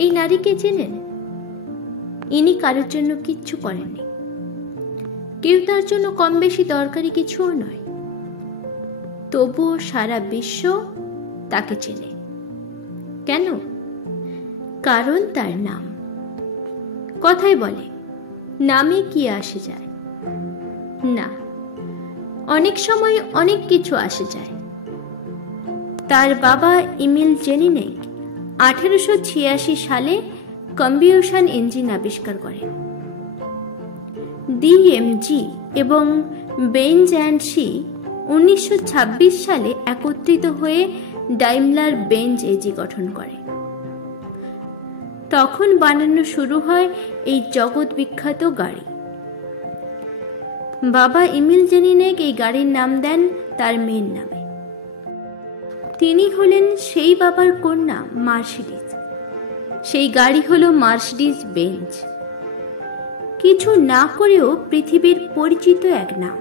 এই নারীকে চেনেন? ইনি কারোর জন্য কিচ্ছু করেননি, কেউ তার জন্য কম বেশি দরকারি কিছুও নয়। তবুও সারা বিশ্ব তাকে চেনে। কেন? কারণ তার নাম। কথাই বলে, নামে কি আসে যায়? না, অনেক সময় অনেক কিছু আসে যায়। তার বাবা ইমিল জেনিনেক 1886 সালে কম্বিউশন ইঞ্জিন আবিষ্কার করেন। ডিএমজি এবং বেঞ্জ অ্যান্ড সি 1926 সালে একত্রিত হয়ে ডাইমলার বেঞ্জ এজি গঠন করে। তখন বানানো শুরু হয় এই জগৎ বিখ্যাত গাড়ি। বাবা ইমিল জেনিনেক এই গাড়ির নাম দেন তার মেয়ের নামে। তিনি হলেন সেই বাবার কন্যা মার্সিডিজ। সেই গাড়ি হলো মার্সিডিজ বেঞ্জ। কিছু না করেও পৃথিবীর পরিচিত এক নাম।